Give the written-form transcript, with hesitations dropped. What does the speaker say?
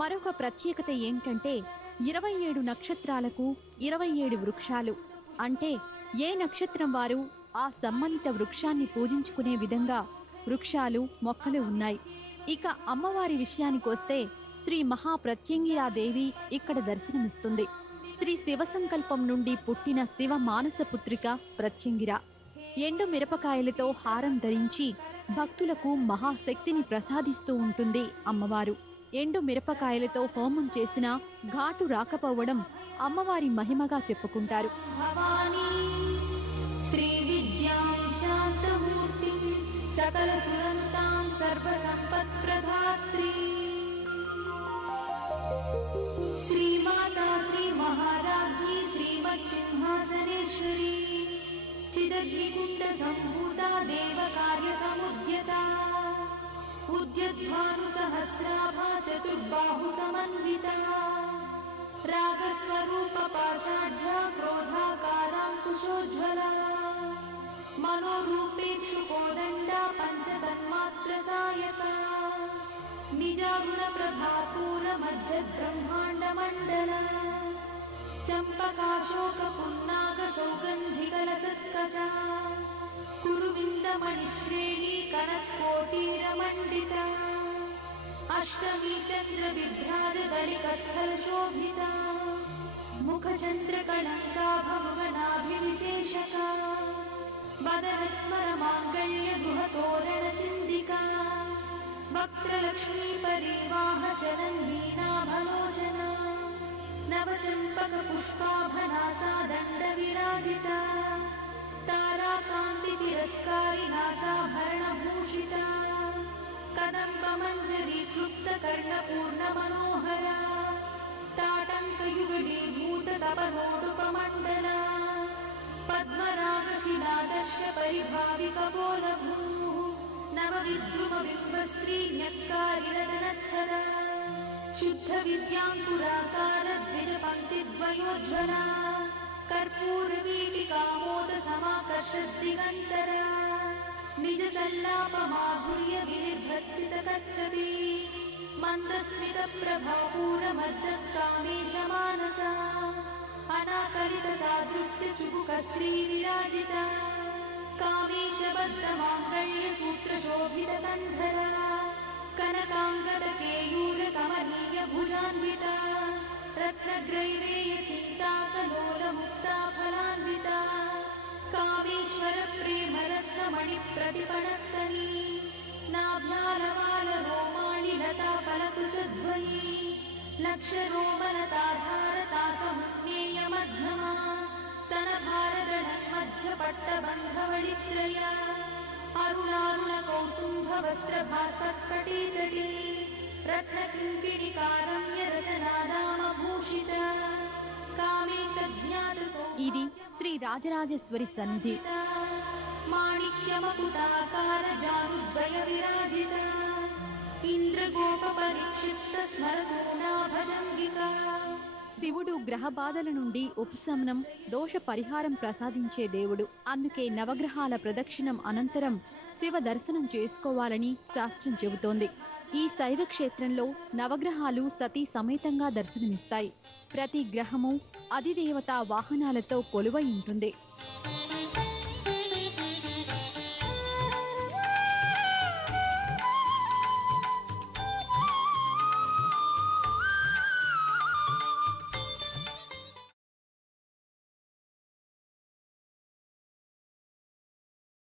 మరొక ప్రత్యేకత ఏంటంటే 27 నక్షత్రాలకు 27 వృక్షాలు. అంటే ఏ నక్షత్రం వారు ఆ సంబంధిత వృక్షాన్ని పూజించుకునే విధంగా వృక్షాలు, మొక్కలు ఉన్నాయి. ఇక అమ్మవారి విషయానికొస్తే శ్రీ మహాప్రత్యంగిరాదేవి ఇక్కడ దర్శనమిస్తుంది. శ్రీ శివసంకల్పం నుండి పుట్టిన శివ మానసపుత్రిక ప్రత్యంగిర. ఎండు మిరపకాయలతో హారం ధరించి భక్తులకు మహాశక్తిని ప్రసాదిస్తూ ఉంటుంది అమ్మవారు. ఎండు మిరపకాయలతో హోమం చేసిన ఘాటు రాకపోవడం అమ్మవారి మహిమగా చెప్పుకుంటారు. శ్రీ విద్యాం శాంతమూర్తి సకల సురంతాం సర్వ సంపత్ ప్రదాత్రి శ్రీమాతా శ్రీ మహారాజ్ఞి శ్రీమత్ సింహాసనేశ్వరి చిదగ్నికుండ సంభూతా దేవ కార్య సముద్యతా ఉద్యద్భాను సహస్రాభా చతుర్బాహు సమన్వితా రాగస్వరూప పాషాఢ్యా క్రోధాకారాంకుశోజ్వలా మనోరూపేక్షు కోదండా పంచతన్మాత్ర సాయకా నిజాగుణ ప్రభాపూర మజ్జద్ బ్రహ్మాండ మండల చంపకాశోక పున్నాగ సౌగంధికల సత్కజా కురువిందమణిశ్రేణి కనత్కోటీర మండిత అష్టమీ చంద్ర విభ్రాజ దళికస్థల శోభిత ముఖచంద్ర కళంకాభముగనాభివిశేషక వదనస్మర మాంగళ్య గృహతోరణ చిందికా వక్రలక్ష్మీ పరివాహ జనన్మీనాభలోచన నవచంపక పుష్పాభనాసా దండ విరాజిత తారాకాంతి తిరస్కారి నాసాభరణ భూషిత కదంబ మంజరీ క్లుప్త కర్ణపూర్ణ మనోహర తాటంక యుగళీభూత తపనోడుపమండల పద్మరాగ శిలాదర్శ పరిభావిక బోలభూ నవ విద్రుమ బింబశ్రీ జ్ఞత్కారిరదనచ్చర శుద్ధ విద్యాంకురాకార ద్విజ పంక్తి ద్వయోజ్వల కర్పూర వీటికామోద సమాకర్ష దిగంతర నిజ సల్లాప మాధుర్య వినిర్భత్సిత కచ్చపి మందస్మిత ప్రభాపూర మజ్జత్కామేశ మానస అనాకరిత సాదృశ్య చుబుక శ్రీ విరాజిత కామేశ బద్ధ మాంగళ్య సూత్ర శోభిత కంధర కనకాంగద కేయూర కమనీయ భుజాన్విత రత్నగ్రైవేయ చింతాకలోల ముక్తా ఫలాన్విత కామేశ్వర ప్రేమ రత్నమణి ప్రతిపణస్తని నాభ్యాలవాల రోమాణి లతా ఫలకుచద్వయీ లక్ష రోమలతాధారతా సముజ్ఞేయ మధ్యమా స్తన భారగణ మధ్య పట్టబంధవళిత్రయ అరుణారుణ కౌసుంభ వస్త్ర భాస్పత్పటీతటీ రత్నకింకిణికారమ్య రసనాదామ భూషిత కామే సజ్ఞాత ఇది శ్రీ రాజరాజేశ్వరి సన్నిధి. మాణిక్యమకుటాకార జానుద్వయ విరాజిత ఇంద్రగోప పరిక్షిప్త స్మరతూనాభజంగిక. శివుడు గ్రహ బాధల నుండి ఉపశమనం, దోష పరిహారం ప్రసాదించే దేవుడు. అందుకే నవగ్రహాల ప్రదక్షిణం అనంతరం శివ దర్శనం చేసుకోవాలని శాస్త్రం చెబుతోంది. ఈ శైవ క్షేత్రంలో నవగ్రహాలు సతీ సమేతంగా దర్శనమిస్తాయి. ప్రతి గ్రహము అధిదేవతా వాహనాలతో కొలువై ఉంటుంది.